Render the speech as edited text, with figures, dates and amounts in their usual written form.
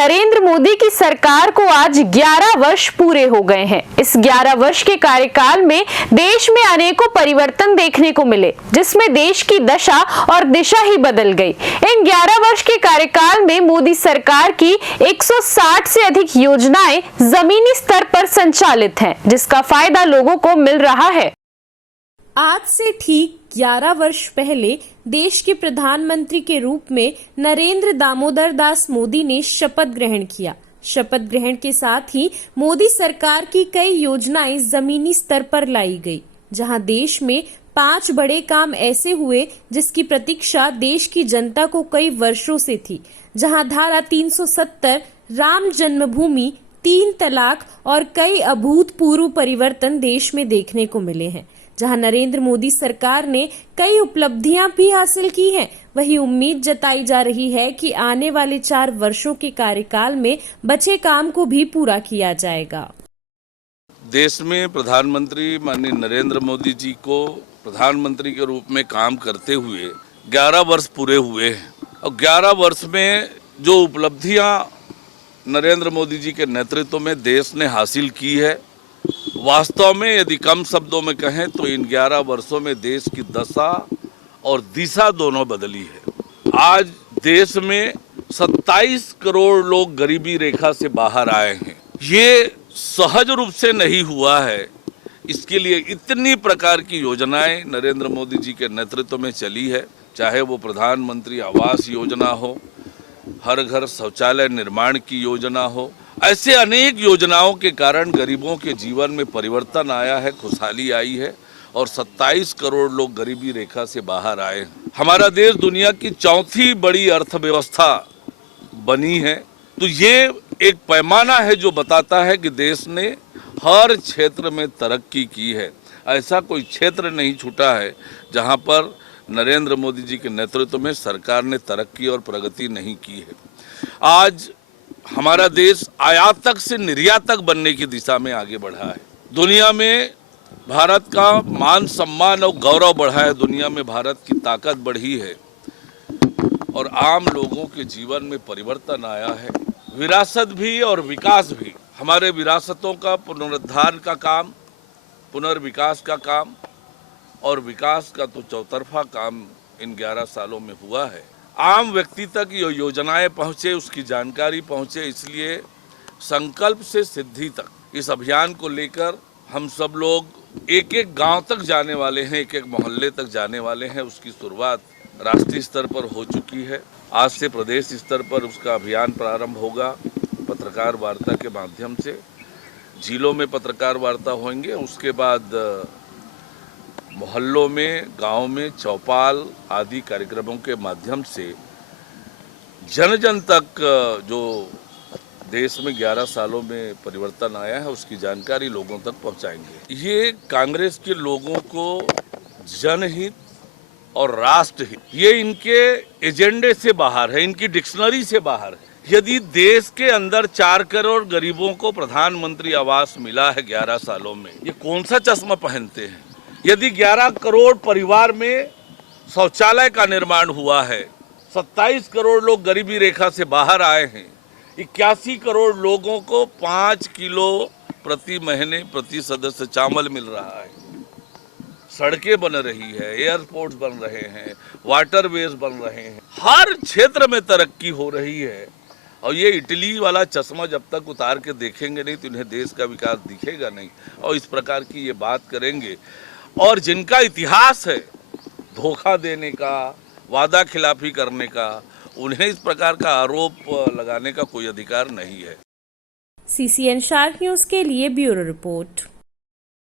नरेंद्र मोदी की सरकार को आज 11 वर्ष पूरे हो गए हैं। इस 11 वर्ष के कार्यकाल में देश में अनेकों परिवर्तन देखने को मिले, जिसमें देश की दशा और दिशा ही बदल गई। इन 11 वर्ष के कार्यकाल में मोदी सरकार की 160 से अधिक योजनाएं जमीनी स्तर पर संचालित हैं, जिसका फायदा लोगों को मिल रहा है। आज से ठीक 11 वर्ष पहले देश के प्रधानमंत्री के रूप में नरेंद्र दामोदर दास मोदी ने शपथ ग्रहण किया। शपथ ग्रहण के साथ ही मोदी सरकार की कई योजनाएं जमीनी स्तर पर लाई गई, जहां देश में 5 बड़े काम ऐसे हुए जिसकी प्रतीक्षा देश की जनता को कई वर्षों से थी। जहां धारा 370, राम जन्मभूमि, 3 तलाक और कई अभूतपूर्व परिवर्तन देश में देखने को मिले हैं। जहां नरेंद्र मोदी सरकार ने कई उपलब्धियां भी हासिल की हैं, वही उम्मीद जताई जा रही है कि आने वाले 4 वर्षों के कार्यकाल में बचे काम को भी पूरा किया जाएगा। देश में प्रधानमंत्री माननीय नरेंद्र मोदी जी को प्रधानमंत्री के रूप में काम करते हुए 11 वर्ष पूरे हुए हैं और 11 वर्ष में जो उपलब्धियां नरेंद्र मोदी जी के नेतृत्व में देश ने हासिल की है, वास्तव में यदि कम शब्दों में कहें तो इन 11 वर्षों में देश की दशा और दिशा दोनों बदली है। आज देश में 27 करोड़ लोग गरीबी रेखा से बाहर आए हैं। ये सहज रूप से नहीं हुआ है, इसके लिए इतनी प्रकार की योजनाएं नरेंद्र मोदी जी के नेतृत्व में चली है। चाहे वो प्रधानमंत्री आवास योजना हो, हर घर शौचालय निर्माण की योजना हो, ऐसे अनेक योजनाओं के कारण गरीबों के जीवन में परिवर्तन आया है, खुशहाली आई है और 27 करोड़ लोग गरीबी रेखा से बाहर आए हैं। हमारा देश दुनिया की 4थी बड़ी अर्थव्यवस्था बनी है, तो ये एक पैमाना है जो बताता है कि देश ने हर क्षेत्र में तरक्की की है। ऐसा कोई क्षेत्र नहीं छूटा है जहां पर नरेंद्र मोदी जी के नेतृत्व में सरकार ने तरक्की और प्रगति नहीं की है। आज हमारा देश आयातक से निर्यातक बनने की दिशा में आगे बढ़ा है। दुनिया में भारत का मान सम्मान और गौरव बढ़ा है, दुनिया में भारत की ताकत बढ़ी है और आम लोगों के जीवन में परिवर्तन आया है। विरासत भी और विकास भी, हमारे विरासतों का पुनरुद्धार का काम, पुनर्विकास का काम और विकास का तो चौतरफा काम इन 11 सालों में हुआ है। आम व्यक्ति तक ये योजनाएं पहुंचे, उसकी जानकारी पहुंचे, इसलिए संकल्प से सिद्धि तक इस अभियान को लेकर हम सब लोग एक एक गांव तक जाने वाले हैं, एक एक मोहल्ले तक जाने वाले हैं। उसकी शुरुआत राष्ट्रीय स्तर पर हो चुकी है। आज से प्रदेश स्तर पर उसका अभियान प्रारंभ होगा। पत्रकार वार्ता के माध्यम से जिलों में पत्रकार वार्ता होंगे, उसके बाद मोहल्लों में, गांव में चौपाल आदि कार्यक्रमों के माध्यम से जन जन तक जो देश में 11 सालों में परिवर्तन आया है उसकी जानकारी लोगों तक पहुंचाएंगे। ये कांग्रेस के लोगों को जनहित और राष्ट्रहित, ये इनके एजेंडे से बाहर है, इनकी डिक्शनरी से बाहर है। यदि देश के अंदर 4 करोड़ गरीबों को प्रधानमंत्री आवास मिला है 11 सालों में, ये कौन सा चश्मा पहनते हैं? यदि 11 करोड़ परिवार में शौचालय का निर्माण हुआ है, 27 करोड़ लोग गरीबी रेखा से बाहर आए हैं, 81 करोड़ लोगों को 5 किलो प्रति महीने प्रति सदस्य चावल मिल रहा है, सड़कें बन रही है, एयरपोर्ट बन रहे हैं, वाटरवेज बन रहे हैं, हर क्षेत्र में तरक्की हो रही है। और ये इटली वाला चश्मा जब तक उतार के देखेंगे नहीं तो इन्हें देश का विकास दिखेगा नहीं। और इस प्रकार की ये बात करेंगे और जिनका इतिहास है धोखा देने का, वादा खिलाफी करने का, उन्हें इस प्रकार का आरोप लगाने का कोई अधिकार नहीं है। CCN शार्क न्यूज के लिए ब्यूरो रिपोर्ट।